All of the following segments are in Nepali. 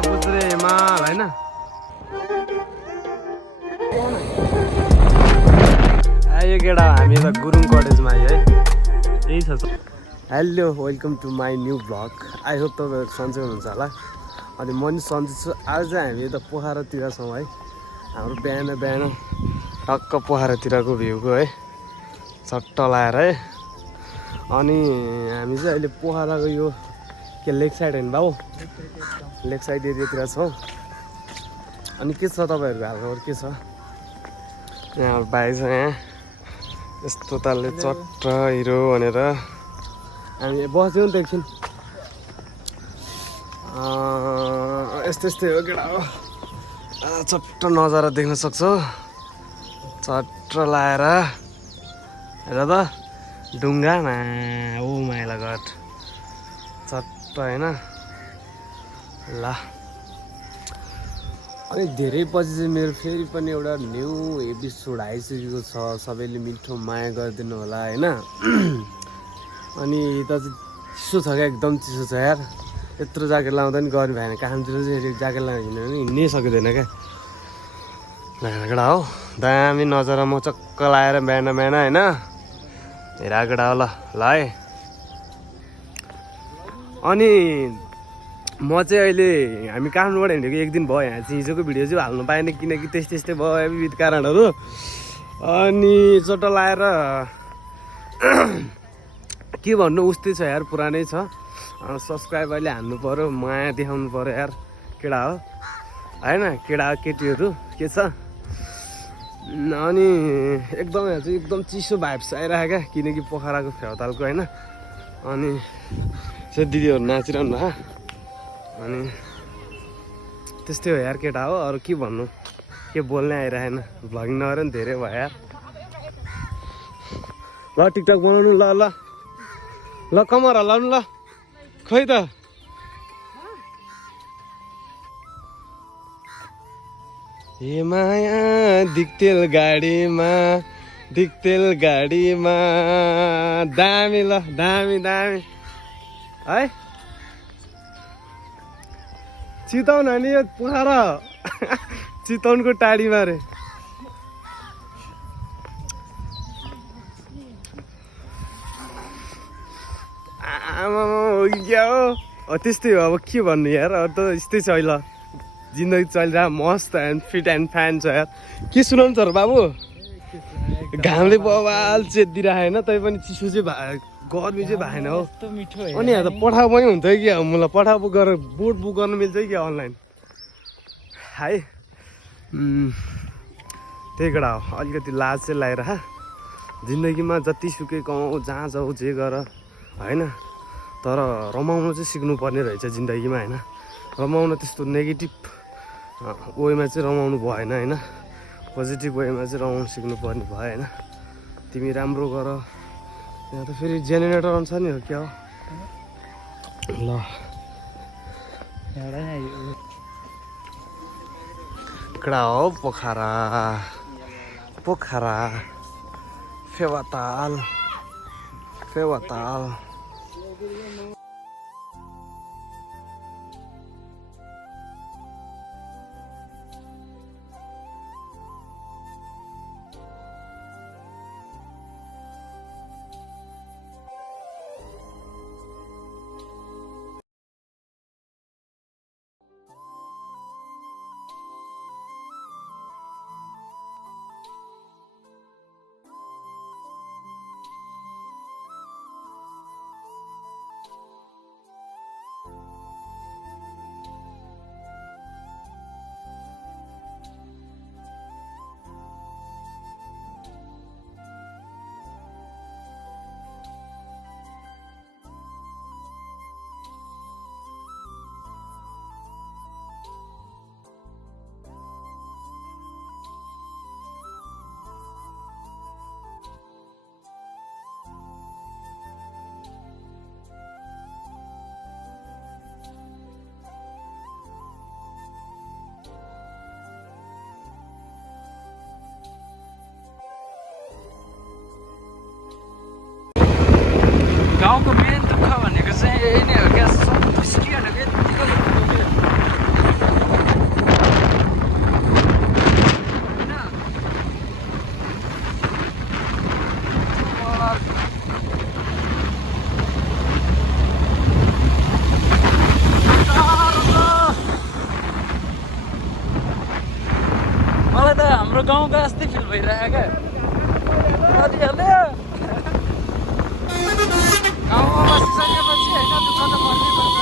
पुत्रेमा हैन आयो केटा हामी त गुरुङ कटेजमा आयो है यही छ hello welcome to my new vlog I hope तपाईँहरू सन्चै हुनुहुन्छ होला अनि म नि सन्चै छु आज चाहिँ हामी त पोखरातिर छौँ है हाम्रो बिहान बिहान टक्क पोखरातिरको भ्यूको है चट्ट लाएर है अनि हामी चाहिँ अहिले पोखराको यो के लेक साइड होइन बाबु लेक साइड एरियातिर छौँ अनि के छ तपाईँहरूको हालखबर के छ यहाँ हाम्रो भाइ छ यहाँ यस्तो तालले चट्ट हिरो भनेर हामी बस्यौँ त एकछिन यस्तै यस्तै हो केटा हो चट्ट नजारा देख्न सक्छौ चट्ट लाएर हेर त ढुङ्गामा ओ माइला गट चट्ट होइन ल अनि धेरै पछि चाहिँ मेरो फेरि पनि एउटा न्यू एपिसोड आइसकेको छ सबैले मिठो माया गरिदिनु होला होइन अनि त चिसो छ क्या एकदम चिसो छ यार यत्रो ज्याकेट लाउँदा नि गर्मी भएन कामतिर चाहिँ ज्याकेट लाएर हिँड्यो भने हिँड्नै सकिँदैन क्या केटा हो दामी नजरा म चक्क लाएर बिहान बिहान होइन हेरा केटा हो ल है अनि म चाहिँ अहिले हामी काठमाडौँबाट हिँडेको एक दिन भयो यहाँ चाहिँ हिजोको भिडियो चाहिँ हाल्नु पाएन किनकि त्यस्तै भयो विविध कारणहरू अनि चट्ट लाएर के भन्नु उस्तै छ यार पुरानै छ सब्सक्राइब अहिले हान्नु पऱ्यो माया देखाउनु पऱ्यो यार केटा हो होइन केटा केटीहरू के छ अनि एकदम यहाँ चाहिँ एकदम चिसो भाइब्स आइरहेको क्या किनकि पोखराको फेउतालको होइन अनि चाहिँ दिदीहरू नाचिरहनु भयो अनि त्यस्तै हो यार केटा हो अरू के भन्नु के बोल्नै आइरहेन भ्लगिङ नगरेर नि धेरै भयो यार ल टिकटक बनाउनु ल ल ल कमर हल्लाउनु ल खै त हे माया दिक्तेल गाडीमा दामी ल दामी दामी है चितवन होइन यो पोखरा चितवनको टाढीमा रे आमा हो कि क्या हो त्यस्तै हो अब के भन्नु यार अब त यस्तै छ ल जिन्दगी चलिरहेको मस्त एन्ड फिट एन्ड फ्यान छ यार के सुनाउनु छ र बाबु घामले बवाल चेतिरहेको होइन तै पनि चिसो चाहिँ गर्मी चाहिँ भएन हो अनि यहाँ त पठाउ पनि हुन्छ कि अब मलाई पठाउ गरेर बोट बुक गर्नु मिल्छ कि अनलाइन है त्यही केटा हो अलिकति लाज चाहिँ लगाएर जिन्दगीमा जतिसुकै कमाऊ जहाँ जाऊ जे गर होइन तर रमाउनु चाहिँ सिक्नुपर्ने रहेछ जिन्दगीमा होइन रमाउनु त्यस्तो नेगेटिभ वेमा चाहिँ रमाउनु भएन होइन पोजिटिभ वेमा चाहिँ रमाउनु सिक्नुपर्ने भयो होइन तिमी राम्रो गर यहाँ त फेरि जेनेरेटर अनुसार नि हो क्या हो ल कडा हो पोखरा फेवाताल गाउँको मेन दुःख भनेको चाहिँ यही नै हो क्या सब निस्किहाल्यो क्या गाउँको जस्तै फिल भइरहेको क्या नदीहरूले गाउँमा बसिसकेपछि होइन दुःख त पर्नै पर्छ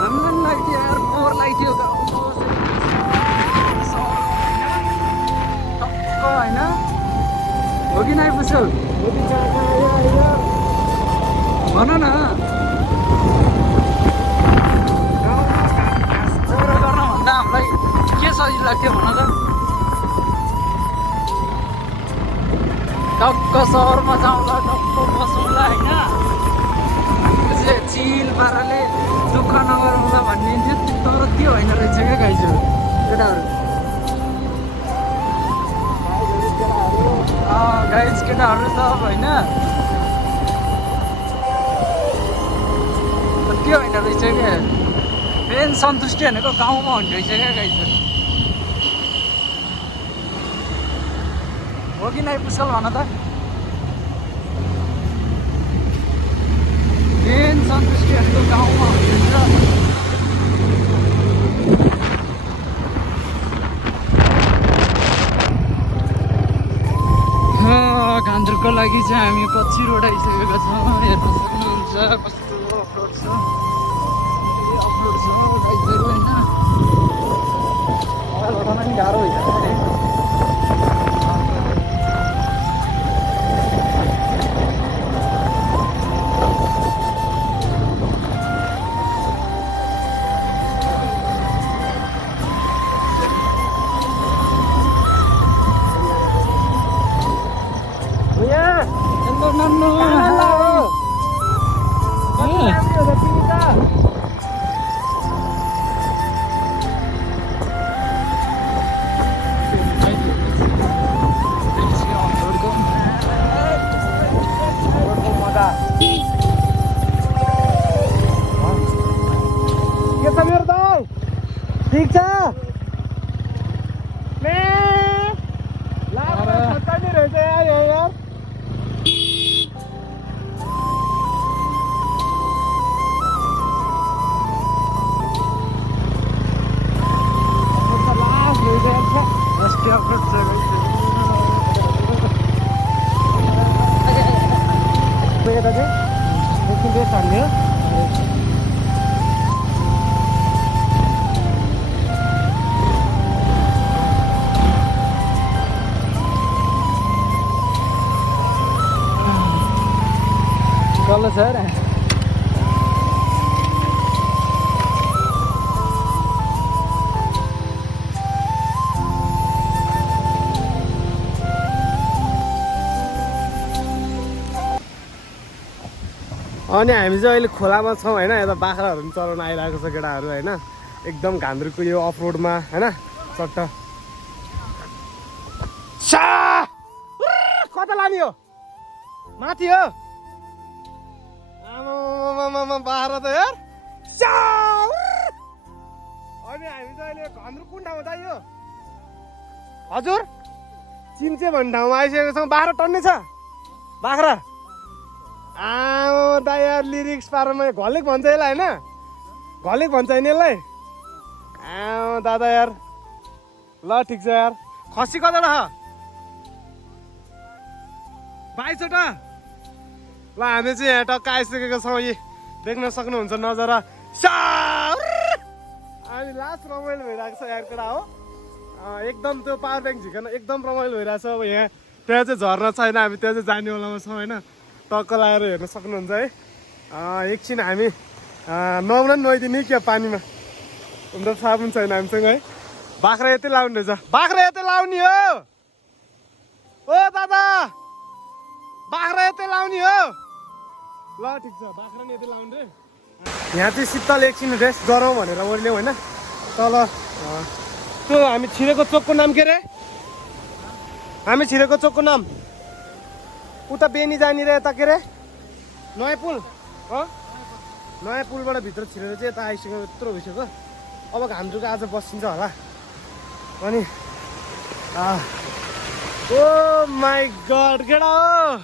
हामीलाई पनि लाग्थ्यो यार पोहोर लाग्थ्यो टक्क होइन हो कि नाइ पुसल भन न चोरो गर्नुभन्दा हामीलाई के सजिलो लाग्थ्यो भन त टक्क सहरमा जाउँला टक्क बसौँला होइन चिल पाराले दुःख नगरौँला भन्ने थियो तर त्यो होइन रहेछ क्या गाइजहरू केटाहरू गाइज केटाहरू त अब होइन त्यो होइन रहेछ क्या मेन सन्तुष्टि भनेको गाउँमा हुने रहेछ क्या गाइजहरू हो कि नाइ पुसल भन त मेन सन्तुष्टि भनेको गाउँमा हुने रहेछ गान्द्रुकको लागि चाहिँ हामी कच्ची रोड आइसकेका छौँ हेर्न सक्नुहुन्छ कस्तो अफरोड छ अफरोड छ गाइजहरू होइन उठाउन नि गाह्रो होइन ठिक छ रहेछ यार कल सर अनि हामी चाहिँ अहिले खोलामा छौँ होइन यता बाख्राहरू पनि चलाउन आइरहेको छ केटाहरू होइन एकदम घान्द्रुकको यो अफ रोडमा होइन चट्ट कता लाने हो माथि हो आमा बाख्रा त यार अनि हामी चाहिँ अहिले घान्द्रुक कुन ठाउँमा चाहियो हजुर चिम्चे भन्ने ठाउँमा आइसकेको छौँ बाख्रा टन्ने छ बाख्रा आमा दा यार लिरिक्स पारमा घलेक भन्छ यसलाई होइन घलेक भन्छ होइन यसलाई आमा दादा यार ल ठिक छ यार खसी कतिवटा छ 22वटा ल हामी चाहिँ यहाँ टक्क आइसकेको छौँ यी देख्न सक्नुहुन्छ नजारा अनि लास्ट रमाइलो भइरहेको छ यार केटा हो एकदम त्यो पावर ब्याङ्क झिकन एकदम रमाइलो भइरहेको छ अब यहाँ त्यहाँ चाहिँ झर्ना छैन हामी त्यहाँ चाहिँ जाने बेलामा छौँ होइन टक्क लगाएर हेर्न सक्नुहुन्छ है एकछिन हामी नुहाउन नि नुहाइदिने क्या पानीमा हुन त थाहा पनि छैन हामीसँग है बाख्रा यतै लाउने रहेछ बाख्रा यतै लाउने हो ओ दादा बाख्रा यतै लाउने हो ल ठिक छ बाख्रा नि यतै लाउने रे यहाँ चाहिँ शीतल एकछिन रेस्ट गरौँ भनेर ओर्ल्यौँ होइन तल त्यो हामी छिरेको चोकको नाम के रे हामी छिरेको चोकको नाम उता बेनी जाने रे यता के रे नयाँ पुल नयाँ पुलबाट भित्र छिरेर चाहिँ यता आइसक्यो यत्रो भइसक्यो अब घान्द्रुक आज बसिन्छ होला अनि ओ माई गड केटा हो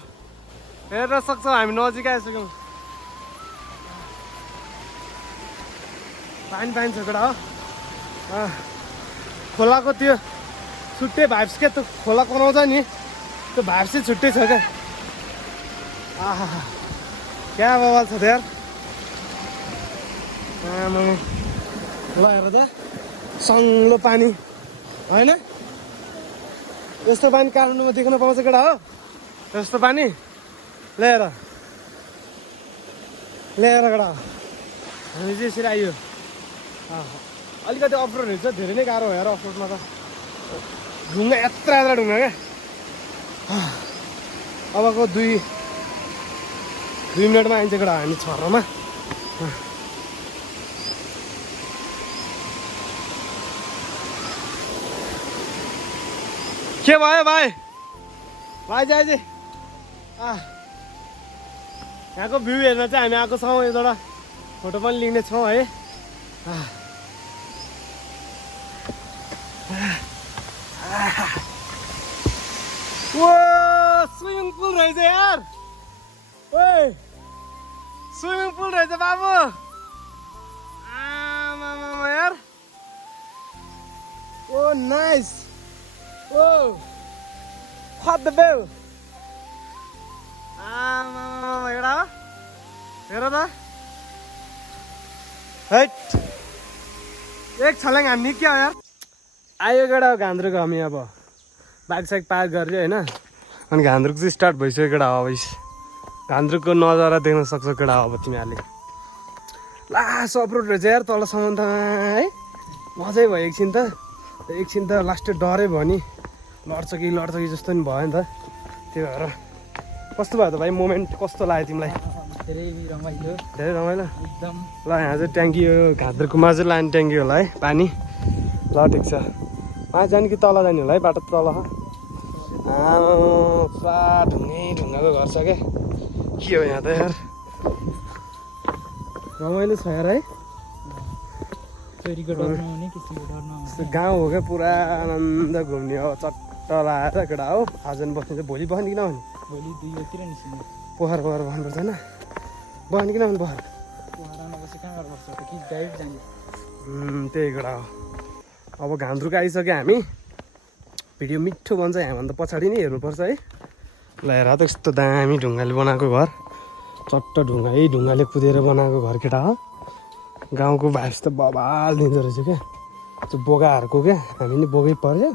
हेर्न सक्छौँ हामी नजिक आइसक्यौँ पानी पानी छ केटा हो खोलाको त्यो छुट्टै भाइब्स क्या त्यो खोला कराउँछ नि त्यो भाइब्स चाहिँ छुट्टै छ क्या आहा क्या बवाल छ त यार आमा ल हेर त सङ्लो पानी होइन यस्तो पानी काठमाडौँमा देख्न पाउँछ केटा हो यस्तो पानी ल्याएर केटा हामी चाहिँ यसरी आइयो अलिकति अफरोडहरू चाहिँ धेरै नै गाह्रो हेर अफरोडमा त ढुङ्गा यत्रा ढुङ्गा क्या अबको 2 मिनटमा आइन्छ केटा हामी छर्रमा के भयो भाइ चाहिँ यहाँको भ्यू हेर्न चाहिँ हामी आएको छौँ एउटा फोटो पनि लिने छौँ है स्विमिङ पुल रहेछ यार ओए स्विमिङ पुल रहेछ बाबु आमा यार ओ नाइस ओ what the bell एउटा हेर त हैट एक छलाङ हान्ने क्या हो यार आयो केटा घान्द्रुक हामी अब बाइक साइक पार्क गरेर होइन अनि घान्द्रुक चाहिँ स्टार्ट भइसक्यो केटा अब घान्द्रुकको नजारा देख्न सक्छ केटा अब तिमीहरूले लास्ट अप्रोड रहेछ यार तलसम्म त है मजै भयो एकछिन त लास्ट डरै भयो नि लड्छ कि जस्तो नि भयो नि त त्यही भएर कस्तो भयो त भाइ मोमेन्ट कस्तो लाग्यो तिमीलाई धेरै रमाइलो एकदम ल यहाँ चाहिँ ट्याङ्की हो घान्द्रुकमा चाहिँ लाने ट्याङ्की होला है पानी ल ठिक छ माथि जाने कि तल जाने होला है बाटो तल पुरा ढुङ्गाको घर छ क्या के हो यहाँ त यार रमाइलो छ यार है गाउँ हो क्या पुरा आनन्द घुम्ने हो चट्ट लगाएर केटा हो आज बस्ने चाहिँ भोलि बस्ने कि नहुने भोलि 2 बजीतिर निस्किने पोखर बस्नुपर्छ होइन बस्ने कि नहुने पोखर त्यही केटा हो अब घान्द्रुक आइसक्यो हामी भिडियो मिठो बन्छ यहाँभन्दा पछाडि नै हेर्नुपर्छ है ल हेर त यस्तो दामी ढुङ्गाले बनाएको घर चट्ट ढुङ्गाले कुदेर बनाएको घर केटा हो गाउँको भाइब्स त बबाल दिँदो रहेछ क्या त्यो बोगाहरूको क्या हामी नि बोकै पर्यो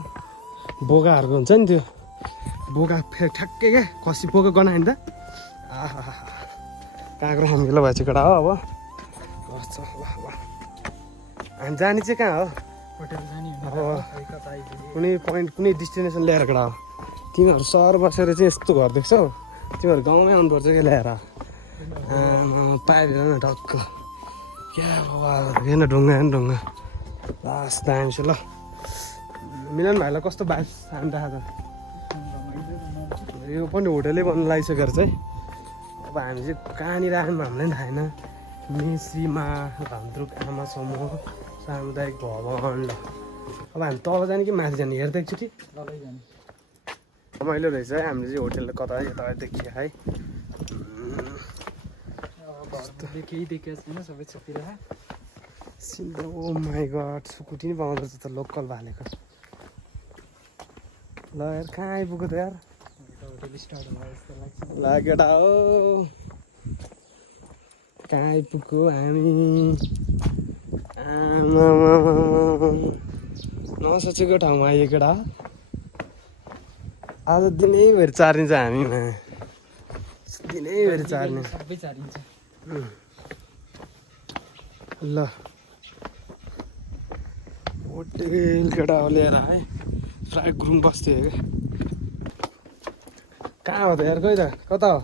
बोगाहरूको हुन्छ नि त्यो बोगा फेरि ठ्याक्कै क्या खसी बोका गनायो नि त आहा काँक्रो हामीलो भएछ केटा हो अब हामी जाने चाहिँ कहाँ हो होटल जाने अब कुनै पोइन्ट कुनै डेस्टिनेसन ल्याएर केटा हो तिमीहरू सहर बसेर चाहिँ यस्तो घर देख्छौ तिमीहरू गाउँमै आउनुपर्छ क्या ल्याएर पाइदिएन न ढक्क क्या बाबा हेर्न ढुङ्गा लास्ट दामी छ ल मिलन भाइलाई कस्तो बाइक हामी देखा त यो पनि होटलै बन्नु लागिसकेर चाहिँ अब हामी चाहिँ कहाँनिर आयौँ हामीलाई पनि थाहा छैन मेसीमा घान्द्रुक आमा समूह सामुदायिक भवन ल अब हामी तल जाने कि माथि जाने हेर्दा एकचोटि तलै जाने रमाइलो रहेछ है हामीले चाहिँ होटल कता देखियो है केही देखेको छैन सबै छुट्टिरहेको सिधो ओ माई गड सुकुटी नि पाउँदो रहेछ त लोकल भालेको ल यार कहाँ आइपुग्यो त यार होटल स्टार्ट भयो जस्तो लाग्छ ल केटा हो कहाँ आइपुग्यो हामी नसोचेको ठाउँमा आइयो केटा आज दिनैभरि चारिन्छ हामीमा दिनैभरि चार्ने सबै चारिन्छ ल होटेल केटा हो लिएर है प्राय गुरुङ बस्थ्यो क्या कहाँ हो त यार खोइ त कता हो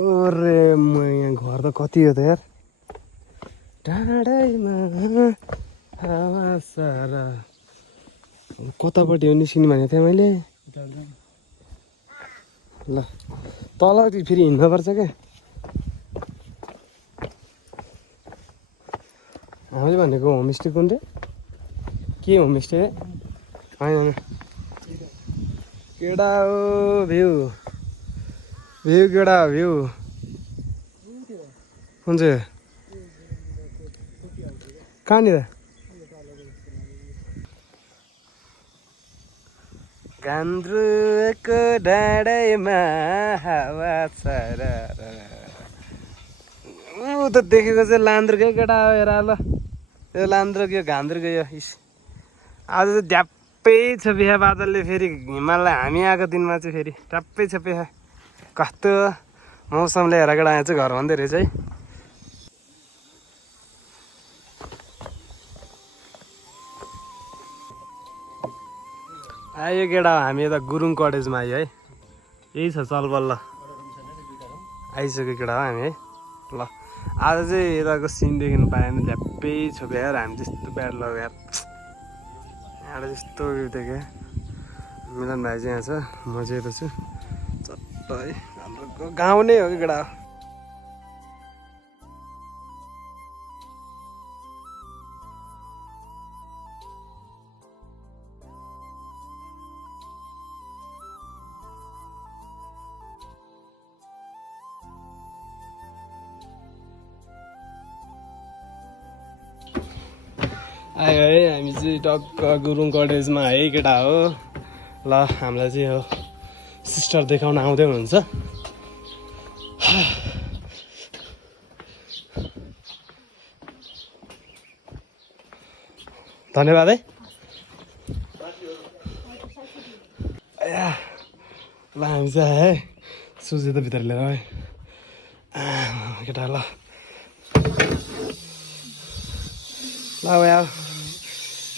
ओरे म यहाँ घर त कति हो त यार टाढैमा हावा सारा कतापट्टि हो निस्किने भनेको थिएँ मैले ल तल फेरि हिँड्नुपर्छ क्या हामीले भनेको होमस्टे कुन रे के होमस्टे होइन केटा हो भ्यू केटा हो भ्यू कुन चाहिँ कहाँनिर गान्द्रुको डाँडैमा हावा ऊ त देखेको चाहिँ लान्द्रुकै केटा हो हेर ल यो लान्द्रुक यो घान्द्रुक यो इस आज चाहिँ ढ्याप्पै छ बिहा बादलले फेरि हिमाललाई हामी आएको दिनमा चाहिँ फेरि ट्याप्पै छ बिहा कस्तो मौसमले हेर केटा यहाँ चाहिँ घर भन्दै रहेछ है आयो केटा हामी यता गुरुङ कटेजमा आयो है यही छ चलबल्ल आइसक्यो केटा हो हामी है ल आज चाहिँ यताको सिन देख्नु पाएन झ्याप्पै छोप्यो यार हामी त्यस्तो ब्याड लग्यो यार यहाँबाट त्यस्तो देख्यो मिलन भाइ चाहिँ यहाँ छ म चाहिँ यता छु चट्ट है हाम्रो गाउँ नै हो कि केटा आयो है हामी चाहिँ टक्क गुरुङ कटेजमा है केटा हो ल हामीलाई चाहिँ यो सिस्टर देखाउन आउँदै हुनुहुन्छ धन्यवाद है ल हामी चाहिँ है सुजे त भित्र लिएर है केटा ल ल यार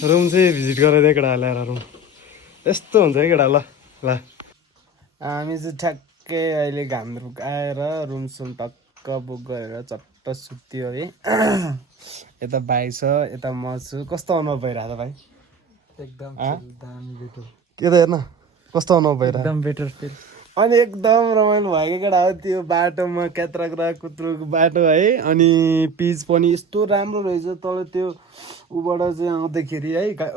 रुम चाहिँ भिजिट गराइदियो केटा ल्याएर रुम यस्तो हुन्छ है केटा ल ल हामी चाहिँ ठ्याक्कै अहिले घान्द्रुक आएर रुम सुम टक्क बुक गरेर चट्ट सुत्यो है यता भाइ छ यता म छु कस्तो अनुभव भइरहेको भाइ एकदम दामी बेटर के त हेर्न कस्तो अनुभव भइरहेको एकदम बेटर फिल अनि एकदम रमाइलो भएको केटा हो त्यो बाटोमा क्यात्राक्रा कुत्रोको बाटो है अनि पिच पनि यस्तो राम्रो रहेछ तल त्यो ऊबाट चाहिँ आउँदाखेरि है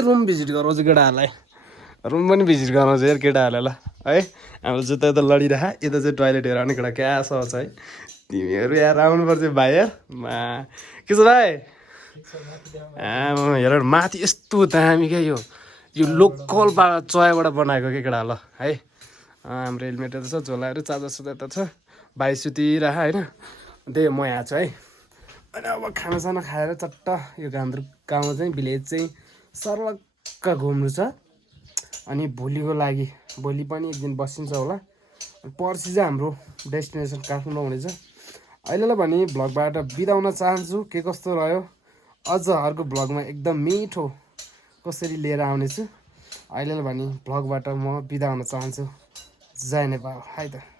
रुम भिजिट गराउँछ केटाहरूलाई रुम पनि भिजिट गराउँछ यार केटाहरूलाई ल है हाम्रो जुत्ता यता लडिरह यता चाहिँ टोइलेट हेर भने केटा क्या सहज है तिमीहरू यार आउनुपर्छ भाइ यार के छ भाइ हेर माथि यस्तो दामी क्या यो लोकल चोयाबाट बनाएको के केटा ल है हाम्रो हेलमेटहरू छ झोलाहरू चार्जर सुधा त छ भाइ सुतिरह होइन त्यही म यहाँ छु है अनि अब खानासाना खाएर चट्ट यो घान्द्रुक गाउँमा चाहिँ भिलेज चाहिँ सर्वक्क घुम्नु छ अनि भोलिको लागि भोलि पनि एक दिन बसिन्छ होला पर्सि चाहिँ हाम्रो डेस्टिनेसन काठमाडौँ हुनेछ अहिलेलाई भने भ्लगबाट बिदा हुन चाहन्छु के कस्तो रह्यो अझ अर्को भ्लगमा एकदम मिठो कसरी लिएर आउनेछु अहिलेलाई भने भ्लगबाट म बिदा हुन चाहन्छु जय नेपाल है त